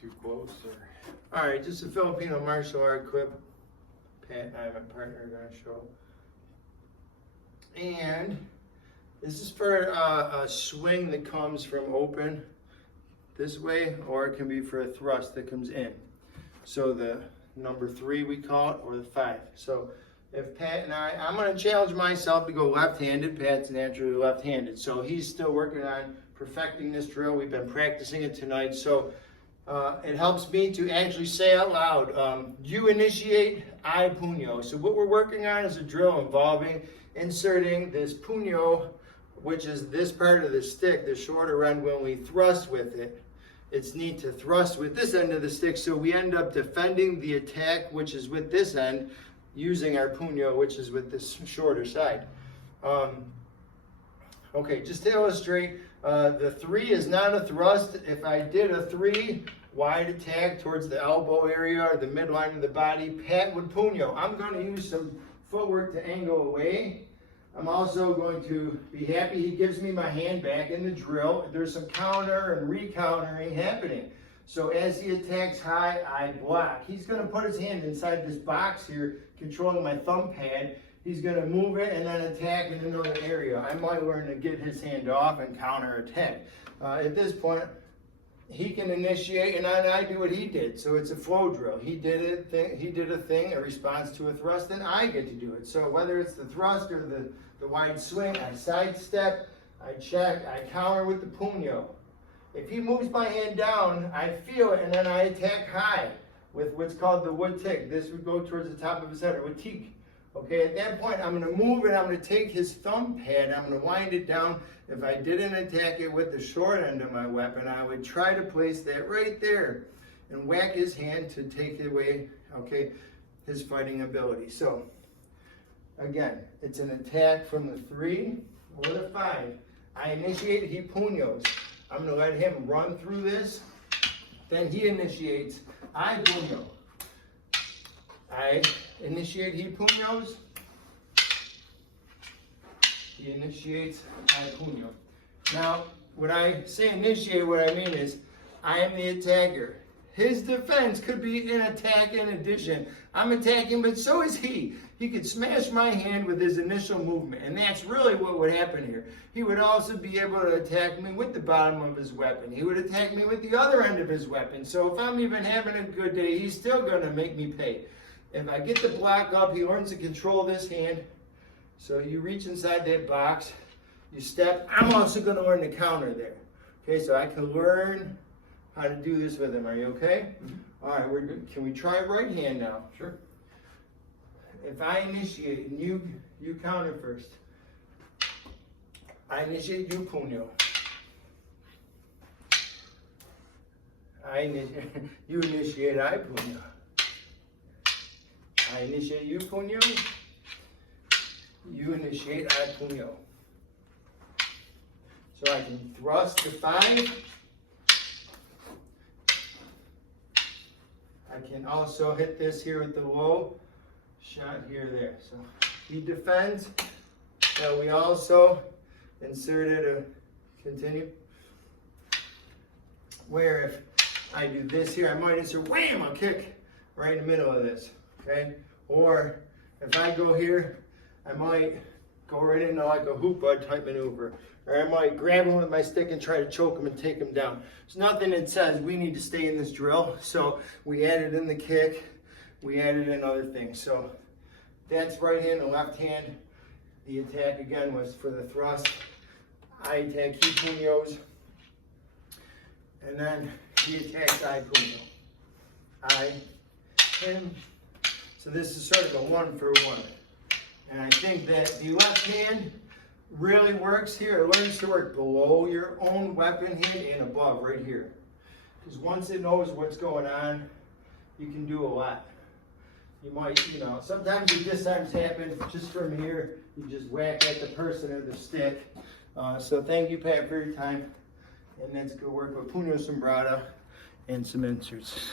too close, or? All right, just a Filipino martial art clip. Pat and I, my partner, are going to show. And this is for a swing that comes from open this way, or it can be for a thrust that comes in. So the number 3 we call it, or the 5. So if Pat and I'm going to challenge myself to go left-handed. Pat's naturally left-handed, so he's still working on perfecting this drill. We've been practicing it tonight, so it helps me to actually say out loud, you initiate, I punyo. So what we're working on is a drill involving inserting this punyo, which is this part of the stick, the shorter end, when we thrust with it. It's neat to thrust with this end of the stick, so we end up defending the attack, which is with this end, using our punyo, which is with this shorter side. Okay, just to illustrate, the 3 is not a thrust. If I did a 3 wide attack towards the elbow area or the midline of the body, Pat would punyo. I'm going to use some footwork to angle away. I'm also going to be happy he gives me my hand back in the drill. There's some counter and re-countering happening. So as he attacks high, I block. He's going to put his hand inside this box here, controlling my thumb pad. He's going to move it and then attack in another area. I might learn to get his hand off and counter attack. At this point, he can initiate, and I do what he did. So it's a flow drill. He did a thing, a response to a thrust, and I get to do it. So whether it's the thrust or the wide swing, I sidestep, I check, I counter with the punyo. If he moves my hand down, I feel it, and then I attack high with what's called the wood tick. This would go towards the top of his head, or wood teak. Okay, at that point, I'm going to move it. I'm going to take his thumb pad. I'm going to wind it down. If I didn't attack it with the short end of my weapon, I would try to place that right there and whack his hand to take away, okay, his fighting ability. So, again, it's an attack from the 3 or the 5. I initiate, he punyos. I'm going to let him run through this. Then he initiates, I punyo. I initiate, he punyos. He initiates, I punyo. Now, when I say initiate, what I mean is, I am the attacker. His defense could be an attack in addition. I'm attacking, but so is he. He could smash my hand with his initial movement, and that's really what would happen here. He would also be able to attack me with the bottom of his weapon. He would attack me with the other end of his weapon. So if I'm even having a good day, he's still going to make me pay. If I get the block up, he learns to control this hand. So you reach inside that box, you step. I'm also going to learn to counter there. Okay, so I can learn how to do this with him. Are you okay? Mm-hmm. All right, we're good. Can we try right hand now? Sure. If I initiate and you counter first, I initiate, you punyo. You initiate, I punyo. I initiate, you punyo. You initiate, I punyo. So I can thrust to 5. I can also hit this here with the low shot here, there. So he defends. Now we also inserted a continue. Where if I do this here, I might insert wham, I'll kick right in the middle of this. Okay? Or if I go here, I might go right into like a hoopah type maneuver. Or I might grab him with my stick and try to choke him and take him down. There's nothing that says we need to stay in this drill. So we added in the kick. We added in other things. So that's right hand and left hand. The attack again was for the thrust. I attack, he punyos. And then he attacks, I punyo. I, him. So this is sort of a 1-for-1. And I think that the left hand really works here. It learns to work below your own weapon hand and above right here. Because once it knows what's going on, you can do a lot. You might, sometimes the disarms happen just from here. You just whack at the person or the stick. So thank you, Pat, for your time. And let's go work with Punyo, Sumbrada, and some inserts.